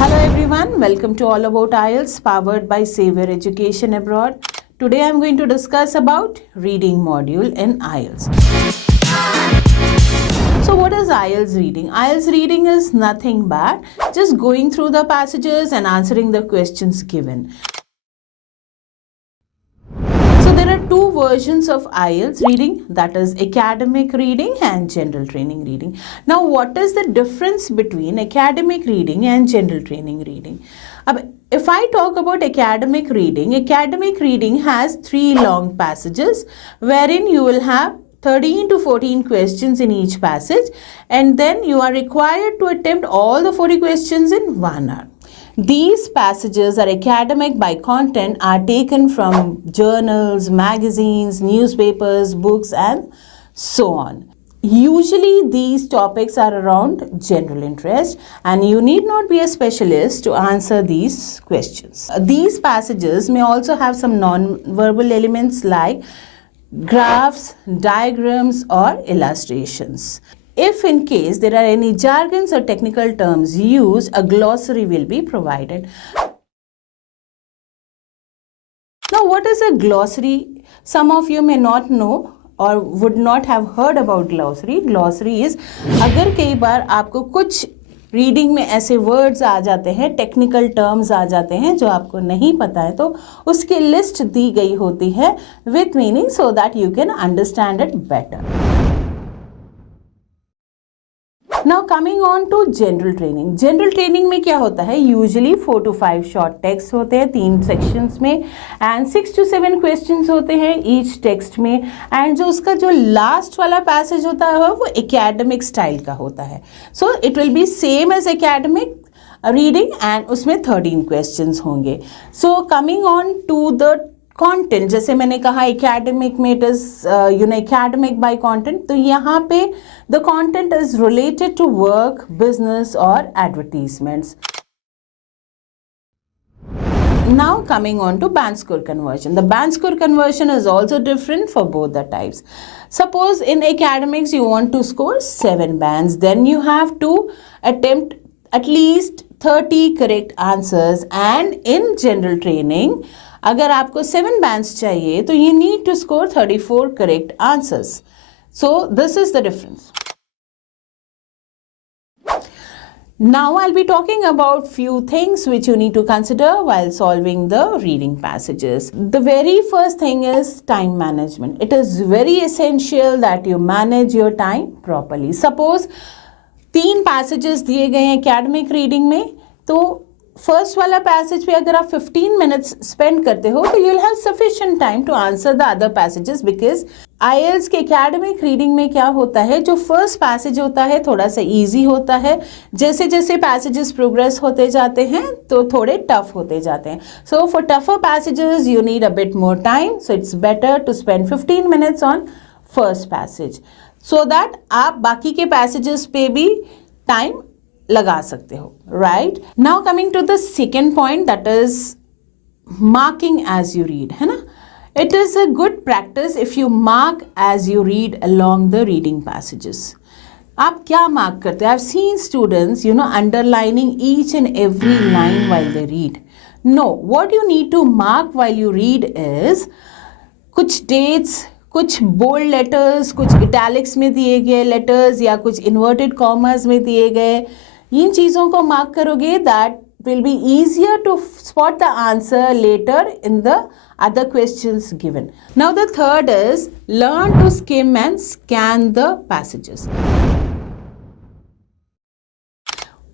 Hello everyone, welcome to All About IELTS powered by Savior Education Abroad. Today I am going to discuss about reading module in IELTS. So what is IELTS reading? IELTS reading is nothing but just going through the passages and answering the questions given. So there are two versions of IELTS reading, that is academic reading and general training reading. Now what is the difference between academic reading and general training reading? If I talk about academic reading has 3 long passages wherein you will have 13 to 14 questions in each passage, and then you are required to attempt all the 40 questions in 1 hour. These passages are academic by content, are taken from journals, magazines, newspapers, books and so on. Usually these topics are around general interest and you need not be a specialist to answer these questions. These passages may also have some non-verbal elements like graphs, diagrams or illustrations. If in case there are any jargons or technical terms used, a glossary will be provided. Now what is a glossary? Some of you may not know और would not have heard about glossary. Glossary is अगर कई बार आपको कुछ रीडिंग में ऐसे वर्ड्स आ जाते हैं, technical terms आ जाते हैं जो आपको नहीं पता है, तो उसकी लिस्ट दी गई होती है with meaning so that you can understand it better. Now coming on to general training. General training में क्या होता है? यूजुअली 4 to 5 शॉर्ट टेक्स्ट होते हैं 3 सेक्शंस में एंड 6 to 7 क्वेश्चंस होते हैं ईच टेक्स्ट में, एंड जो उसका जो लास्ट वाला पैसेज होता है वो एकेडमिक स्टाइल का होता है. So it will be same as academic reading and उसमें 13 क्वेश्चंस होंगे. So coming on to the content, जैसे मैंने कहा एकेडमिक में it is academic by content, तो यहाँ पे the content is related to work, business और advertisements. Now coming on to band score conversion. The band score conversion is also different for both the types. Suppose in academics you want to score 7 bands, then you have to attempt at least 30 correct answers, and in general training अगर आपको 7 bands चाहिए तो you need to score 34 correct answers. So this is the difference. Now I'll be talking about few things which you need to consider while solving the reading passages. The very first thing is time management. It is very essential that you manage your time properly. Suppose 3 passages दिए गए हैं academic reading में, तो फर्स्ट वाला पैसेज पे अगर आप 15 minutes spend करते हो तो you will have sufficient time to answer the other passages, because IELTS के एकेडमिक रीडिंग में क्या होता है, जो फर्स्ट पैसेज होता है थोड़ा सा इजी होता है, जैसे जैसे पैसेजेस प्रोग्रेस होते जाते हैं तो थोड़े टफ होते जाते हैं. So for tougher passages you need a bit more time, so it's better to spend 15 minutes on first passage so that आप बाकी के पैसेजेस पे भी टाइम लगा सकते हो. Right now coming to the second point, that is marking as you read, है ना. It is a good practice if you mark as you read along the reading passages. आप क्या मार्क करते हो? I have seen students underlining each and every line while they read. No, what you need to mark while you read is कुछ dates, कुछ bold letters, कुछ italics में दिए गए लेटर्स या कुछ इन्वर्टेड कॉमर्स में दिए गए, इन चीज़ों को मार्क करोगे. That will be easier to spot the answer letter in the other questions given. Now the third is learn to skim and scan the passages.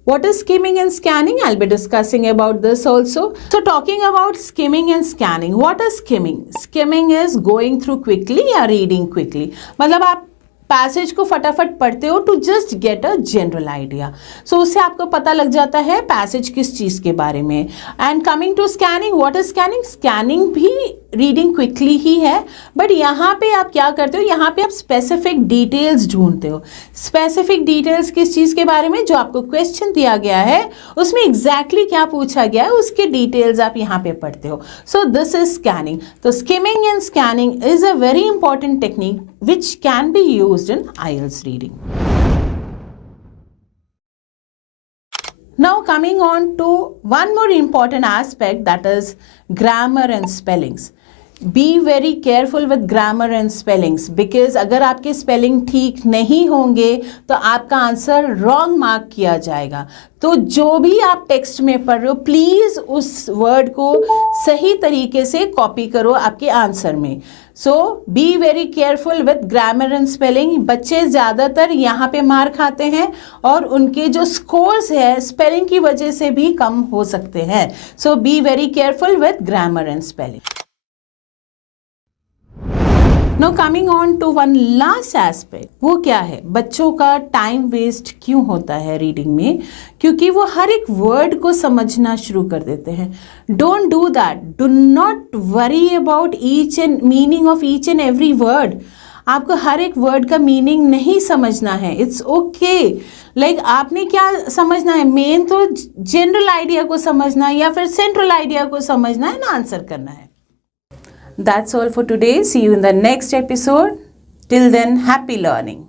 What is skimming and scanning? I'll be discussing about this also. So talking about skimming and scanning, what is skimming? Skimming is going through quickly या reading quickly. मतलब आप पैसेज को फटाफट पढ़ते हो to just get a general idea. So उससे आपको पता लग जाता है पैसेज किस चीज़ के बारे में. And coming to scanning, what is scanning? Scanning भी रीडिंग क्विकली ही है, बट यहाँ पे आप क्या करते हो, यहाँ पे आप स्पेसिफिक डिटेल्स ढूंढते हो. स्पेसिफिक डिटेल्स किस चीज़ के बारे में? जो आपको क्वेश्चन दिया गया है उसमें एग्जैक्टली क्या पूछा गया है उसके डिटेल्स आप यहाँ पे पढ़ते हो. So this is scanning. तो skimming and scanning is a very important technique which can be used in IELTS reading. Now coming on to one more important aspect, that is grammar and spellings. Be very careful with grammar and spellings because अगर आपके स्पेलिंग ठीक नहीं होंगे तो आपका answer wrong mark किया जाएगा। तो जो भी आप टेक्स्ट में पढ़ रहे हो प्लीज़ उस वर्ड को सही तरीके से कॉपी करो आपके आंसर में। So be very careful with grammar and spelling. बच्चे ज़्यादातर यहाँ पे मार खाते हैं और उनके जो स्कोर्स है स्पेलिंग की वजह से भी कम हो सकते हैं। So be very careful with grammar and spelling. Now coming on to one last aspect, वो क्या है, बच्चों का टाइम वेस्ट क्यों होता है रीडिंग में? क्योंकि वो हर एक वर्ड को समझना शुरू कर देते हैं। Don't do that, do not worry about each and meaning of each and every word. आपको हर एक वर्ड का मीनिंग नहीं समझना है, इट्स ओके। लाइक आपने क्या समझना है, मेन तो जनरल आइडिया को समझना है या फिर सेंट्रल आइडिया को समझना है ना, आंसर करना है। That's all for today. See you in the next episode. Till then, happy learning.